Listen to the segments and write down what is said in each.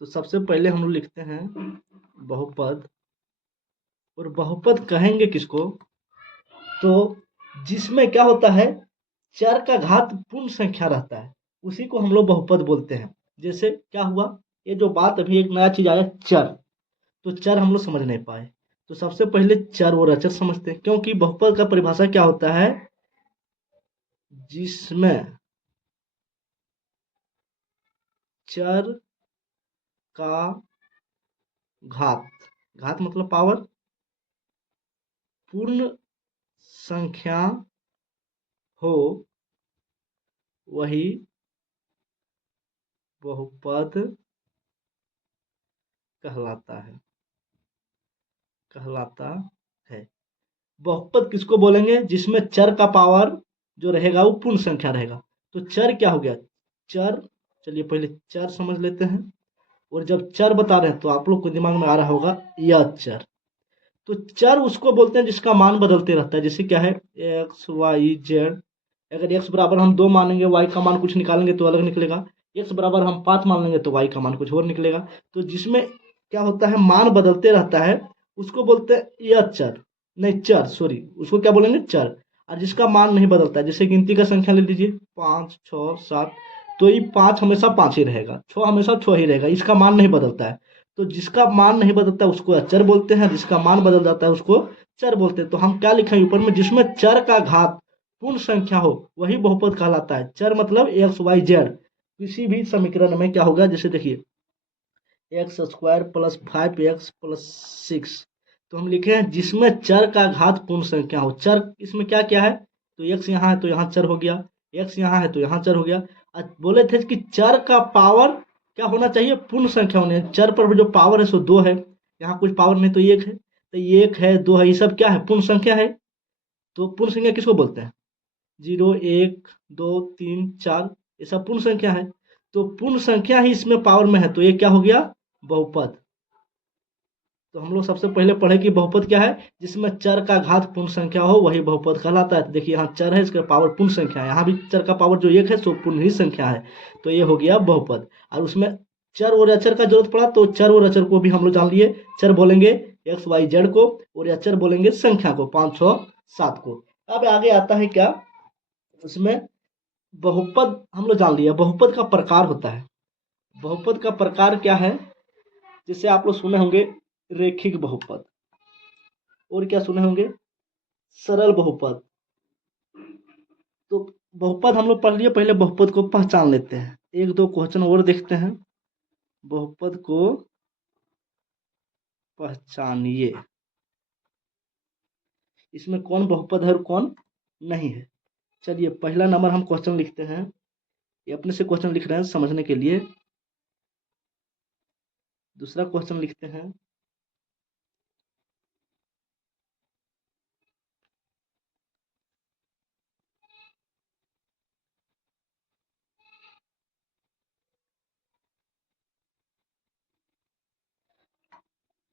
तो सबसे पहले हम लोग लिखते हैं बहुपद। और बहुपद कहेंगे किसको? तो जिसमें क्या होता है, चर का घात पूर्ण संख्या रहता है, उसी को हम लोग बहुपद बोलते हैं। जैसे क्या हुआ, ये जो बात अभी एक नया चीज आया चर, तो चर हम लोग समझ नहीं पाए। तो सबसे पहले चर और अचर समझते हैं, क्योंकि बहुपद का परिभाषा क्या होता है, जिसमें चर का घात, घात मतलब पावर, पूर्ण संख्या हो, वही बहुपद कहलाता है, कहलाता है। बहुपद किसको बोलेंगे? जिसमें चर का पावर जो रहेगा वो पूर्ण संख्या रहेगा। तो चर क्या हो गया? चर, चलिए पहले चर समझ लेते हैं। और जब चर बता रहे हैं तो आप लोग को दिमाग में आ रहा होगा यह चर। तो चर उसको बोलते हैं जिसका मान बदलते रहता है। जैसे क्या है, एक्स वाई जेड। अगर एक्स बराबर हम 2 मानेंगे, वाई का मान कुछ निकालेंगे तो अलग निकलेगा। एक्स बराबर हम 5 मान लेंगे तो वाई का मान कुछ और निकलेगा। तो जिसमें क्या होता है, मान बदलते रहता है, उसको बोलते हैं यह चर, नहीं चर, सॉरी, उसको क्या बोलेंगे? चर। और जिसका मान नहीं बदलता है, जैसे गिनती का संख्या ले लीजिए 5 6 7, तो ये 5 हमेशा 5 ही रहेगा, 6 हमेशा 6 ही रहेगा, इसका मान नहीं बदलता है। तो जिसका मान नहीं बदलता उसको अचर बोलते हैं, जिसका मान बदल जाता है उसको चर बोलते हैं। तो हम क्या लिखेंगे ऊपर में, जिसमें चर का घात पूर्ण संख्या हो वही बहुपद कहलाता है। चर मतलब एक्स वाई जेड। किसी भी समीकरण में क्या होगा, जैसे देखिए x square plus 5x plus 6, तो हम लिखे हैं जिसमें चर का घात पूर्ण संख्या हो। चर इसमें क्या क्या है, तो एक्स यहाँ है तो यहाँ चर हो गया, एक्स यहाँ है तो यहाँ चर हो गया। बोले थे कि चर का पावर क्या होना चाहिए, पूर्ण संख्या होनी है। चर पर जो पावर है सो 2 है, यहाँ कुछ पावर नहीं तो 1 है, तो 1 है 2 है, ये सब क्या है, पूर्ण संख्या है। तो पूर्ण संख्या किसको बोलते हैं? 0 1 2 3 4, ये सब पूर्ण संख्या है। तो पूर्ण संख्या ही इसमें पावर में है, तो ये क्या हो गया, बहुपद। तो हम लोग सबसे पहले पढ़े कि बहुपद क्या है, जिसमें चर का घात पूर्ण संख्या हो वही बहुपद कहलाता है। तो देखिए यहाँ चर है, इसका पावर पूर्ण संख्या है, यहाँ भी चर का पावर जो 1 है सो पूर्ण ही संख्या है, तो ये हो गया बहुपद। और उसमें चर और अचर का जरूरत पड़ा, तो चर और अचर को भी हम लोग जान लिए। चर बोलेंगे एक्स वाई जेड को, और अचर बोलेंगे संख्या को 5 6 7 को। अब आगे आता है क्या, उसमें बहुपद हम लोग जान लिया। बहुपद का प्रकार होता है, बहुपद का प्रकार क्या है, जैसे आप लोग सुने होंगे रेखिक बहुपद, और क्या सुने होंगे, सरल बहुपद। तो बहुपद हम लोग पढ़ लिए, पहले बहुपद को पहचान लेते हैं। एक दो क्वेश्चन और देखते हैं। बहुपद को पहचानिए, इसमें कौन बहुपद है और कौन नहीं है। चलिए पहला नंबर हम क्वेश्चन लिखते हैं, ये अपने से क्वेश्चन लिख रहे हैं समझने के लिए। दूसरा क्वेश्चन लिखते हैं,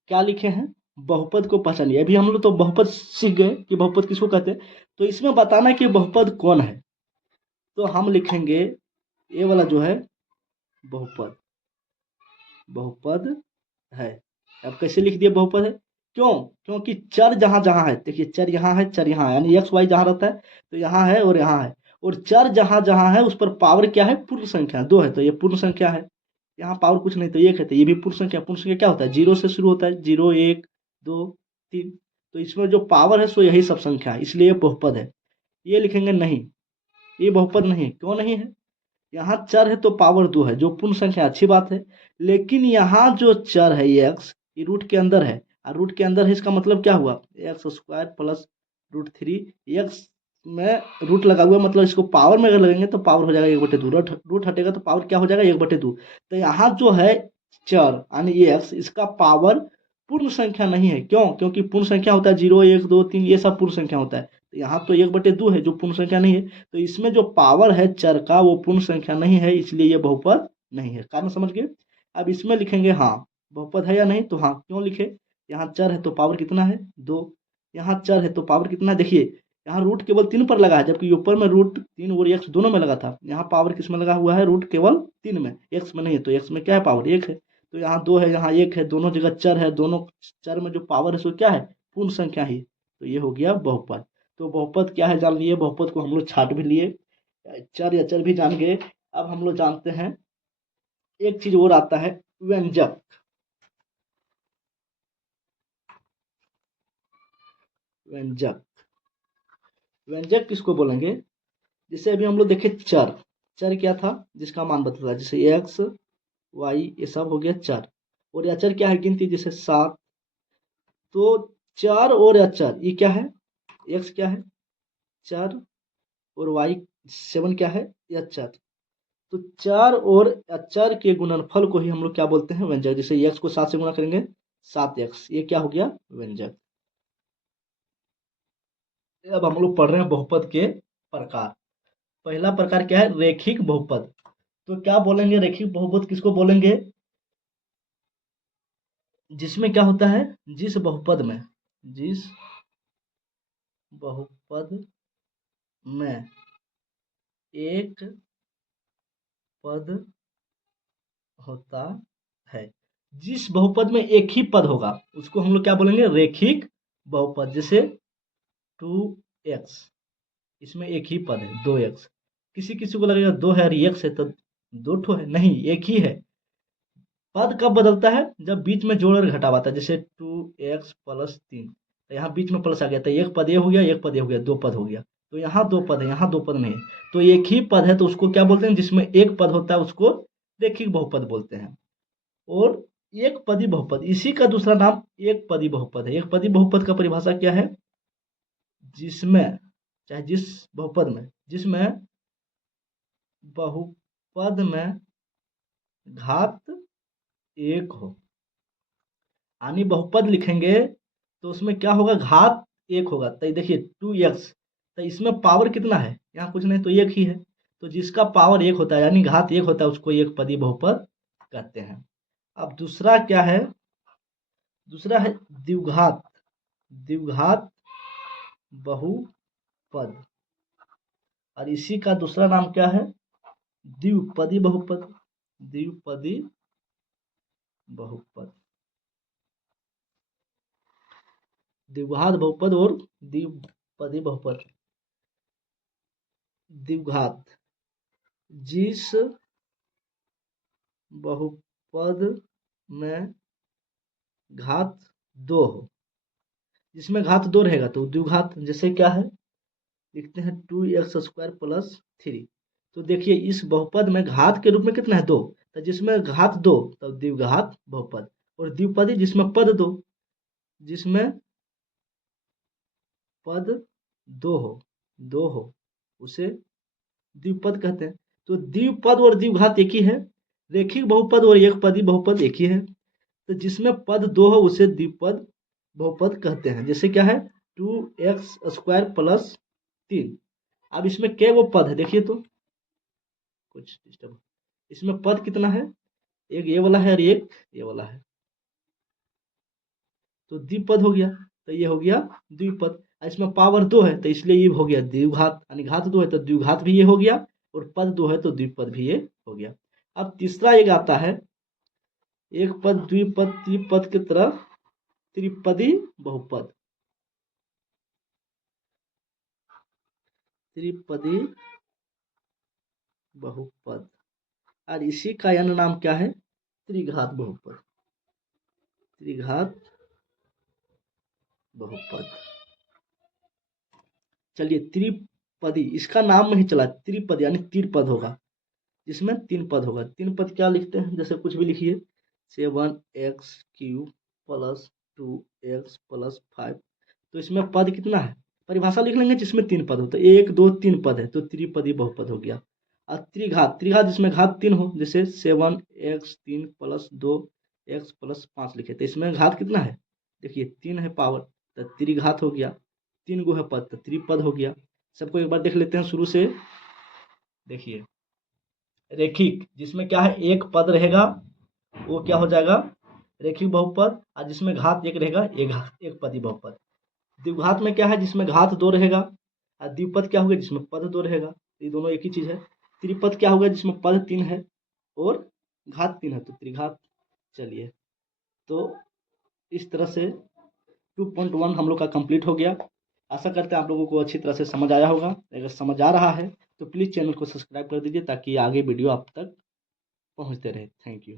क्या लिखे हैं, बहुपद को पहचानिए। अभी हम लोग तो बहुपद सीख गए कि बहुपद किसको कहते हैं, तो इसमें बताना कि बहुपद कौन है। तो हम लिखेंगे ये वाला जो है बहुपद, बहुपद है। अब कैसे लिख दिए बहुपद है, क्यों? क्योंकि चर जहां जहां है, देखिए चर यहाँ है, चर यहाँ है, यानी एक्स वाई जहां रहता है तो यहाँ है और यहाँ है। और चर जहां जहां है उस पर पावर क्या है, पूर्ण संख्या 2 है, तो ये पूर्ण संख्या है। यहाँ पावर कुछ नहीं तो 1 है, तो ये भी पूर्ण संख्या। पूर्ण संख्या क्या होता है, 0 से शुरू होता है, 0 1 2 3। तो इसमें जो पावर है सो यही सब संख्या है, इसलिए ये बहुपद है। ये लिखेंगे नहीं, ये बहुपद नहीं है। क्यों नहीं है, यहाँ चर है तो पावर 2 है, जो पूर्ण संख्या, अच्छी बात है। लेकिन यहाँ जो चर है ये एक्स, ये रूट के अंदर है, और रूट के अंदर है, इसका मतलब क्या हुआ, एक्स स्क्वायर प्लस √3। एक्स में रूट लगा हुआ है, मतलब इसको पावर में अगर लगेंगे तो पावर हो जाएगा 1/2, रूट हटेगा तो पावर क्या हो जाएगा 1/2। तो यहाँ जो है चर यानी ये एक्स, इसका पावर पूर्ण संख्या नहीं है। क्यों? क्योंकि पूर्ण संख्या होता है 0 1 2 3, ये सब पूर्ण संख्या होता है। तो यहाँ तो 1/2 है जो पूर्ण संख्या नहीं है, तो इसमें जो पावर है चर का वो पूर्ण संख्या नहीं है, इसलिए ये बहुपद नहीं है। कारण समझ गए। अब इसमें लिखेंगे हाँ बहुपद है या नहीं, तो हाँ क्यों लिखे, यहाँ चर है तो पावर कितना है 2, यहाँ चर है तो पावर कितना है, देखिए यहाँ रूट केवल 3 पर लगा है, जबकि ऊपर में √3 और एक्स दोनों में लगा था। यहाँ पावर किस में लगा हुआ है, रूट केवल 3 में, एक्स में नहीं है, तो एक्स में क्या है, पावर 1 है। तो यहाँ 2 है, यहाँ 1 है, दोनों जगह चर है, दोनों चर में जो पावर है सो क्या है, पूर्ण संख्या ही, तो ये हो गया बहुपद। तो बहुपद क्या है जान लिए, बहुपद को हम लोग छाट भी लिए, चर या चर भी जान गए। अब हम लोग जानते हैं एक चीज और आता है, व्यंजक। व्यंजक, व्यंजक किसको बोलेंगे, जैसे अभी हम लोग देखे चर, चर क्या था जिसका मान बदलता है, जैसे एक्स वाई ये सब हो गया चर, और अचर क्या है गिनती, जैसे 7। तो चर और अचर ये क्या है, एक्स क्या है चर, और वाई 7 क्या है ये अचर। तो चर और अचर के गुणनफल को ही हम लोग क्या बोलते हैं, व्यंजक। जैसे एक्स को 7 से गुणा करेंगे 7x, ये क्या हो गया, व्यंजक। अब हम लोग पढ़ रहे हैं बहुपद के प्रकार। पहला प्रकार क्या है, रेखिक बहुपद। तो क्या बोलेंगे, रेखिक बहुपद किसको बोलेंगे, जिसमें क्या होता है, जिस बहुपद में, जिस बहुपद में एक पद होता है, जिस बहुपद में एक ही पद होगा उसको हम लोग क्या बोलेंगे, रेखिक बहुपद। जैसे 2x, इसमें एक ही पद है 2x, किसी किसी को लगेगा 2 है और x है तो 2 ठो है, नहीं एक ही है। पद कब बदलता है, जब बीच में जोड़ और घटाव आता है, जैसे 2x+3, तो यहाँ बीच में प्लस आ गया तो एक पद ये हो गया, एक पद ये हो गया, 2 पद हो गया। तो यहाँ 2 पद है, यहाँ 2 पद नहीं है, तो एक ही पद है तो उसको क्या बोलते हैं, जिसमें एक पद होता है उसको रेखिक बहुपद बोलते हैं। और एक पदी बहुपद, इसी का दूसरा नाम एक पदी बहुपद है। एक पदी बहुपद का परिभाषा क्या है, जिसमें, चाहे जिस बहुपद में, जिसमें बहुपद में घात एक हो, यानी बहुपद लिखेंगे तो उसमें क्या होगा, घात एक होगा। तो देखिए 2x, तो इसमें पावर कितना है, यहाँ कुछ नहीं तो एक ही है, तो जिसका पावर एक होता है यानी घात एक होता है उसको एक पदी बहुपद कहते हैं। अब दूसरा क्या है, दूसरा है द्विघात, द्विघात बहुपद, और इसी का दूसरा नाम क्या है, द्विपदी बहुपद, द्विपदी बहुपद। द्विघात बहुपद और द्विपदी बहुपद। द्विघात, जिस बहुपद में घात 2 हो, जिसमें घात 2 रहेगा तो द्विघात। जैसे क्या है, लिखते हैं 2x² + 3। तो देखिए इस बहुपद में घात के रूप में कितना है 2, तो जिसमें घात 2 तो द्विघात बहुपद। और द्विपदी जिसमें पद 2, जिसमें पद 2 हो, 2 हो उसे द्विपद कहते हैं। तो द्विपद और द्विघात एक ही है, रेखिक बहुपद और एक पदी बहुपद एक ही है। तो जिसमें पद 2 हो उसे द्विपद बहुपद कहते हैं। जैसे क्या है 2x² + 3। अब इसमें क्या वो पद है देखिए, तो कुछ डिस्टर्ब, इसमें पद कितना है, एक ये वाला है और एक ये वाला है, तो द्विपद हो गया, तो ये हो गया द्विपद। इसमें पावर 2 है तो इसलिए ये हो गया द्विघात, यानी घात 2 है तो द्विघात भी ये हो गया, और पद 2 है तो द्विपद भी ये हो गया। अब तीसरा एक आता है, एक पद द्विपद त्रिपद की तरह त्रिपदी बहुपद, त्रिपदी बहुपद, और इसी का अन्य नाम क्या है, त्रिघात बहुपद, त्रिघात बहुपद। चलिए त्रिपदी, इसका नाम नहीं चला, त्रिपद यानी 3 पद होगा, जिसमें 3 पद होगा। 3 पद क्या लिखते हैं, जैसे कुछ भी लिखिए, 7x³ + 2x + 5। तो इसमें पद कितना है, परिभाषा लिख लेंगे, जिसमें 3 पद होते हैं, 1 2 3 पद है तो त्रिपदी बहुपद हो गया। और त्रिघात, त्रिघात जिसमें घात 3 हो, जैसे 7x³ + 2x + 5 लिखे, तो इसमें घात कितना है, देखिए 3 है पावर, तो त्रिघात हो गया। 3 गो है पद तो त्रिपद हो गया। सबको एक बार देख लेते हैं शुरू से। देखिए रेखिक, जिसमें क्या है एक पद रहेगा वो क्या हो जाएगा, रेखिक बहुपद, और जिसमें घात एक रहेगा एक पदी बहुपद। द्विघात में क्या है, जिसमें घात 2 रहेगा, और द्विपद क्या होगा, जिसमें पद 2 रहेगा, ये दोनों एक ही चीज है। त्रिपद क्या होगा, जिसमें पद 3 है और घात 3 है तो त्रिघात। चलिए, तो इस तरह से 2.1 हम लोग का कंप्लीट हो गया। आशा करते हैं आप लोगों को अच्छी तरह से समझ आया होगा। अगर समझ आ रहा है तो प्लीज़ चैनल को सब्सक्राइब कर दीजिए ताकि आगे वीडियो आप तक पहुँचते रहे। Thank you.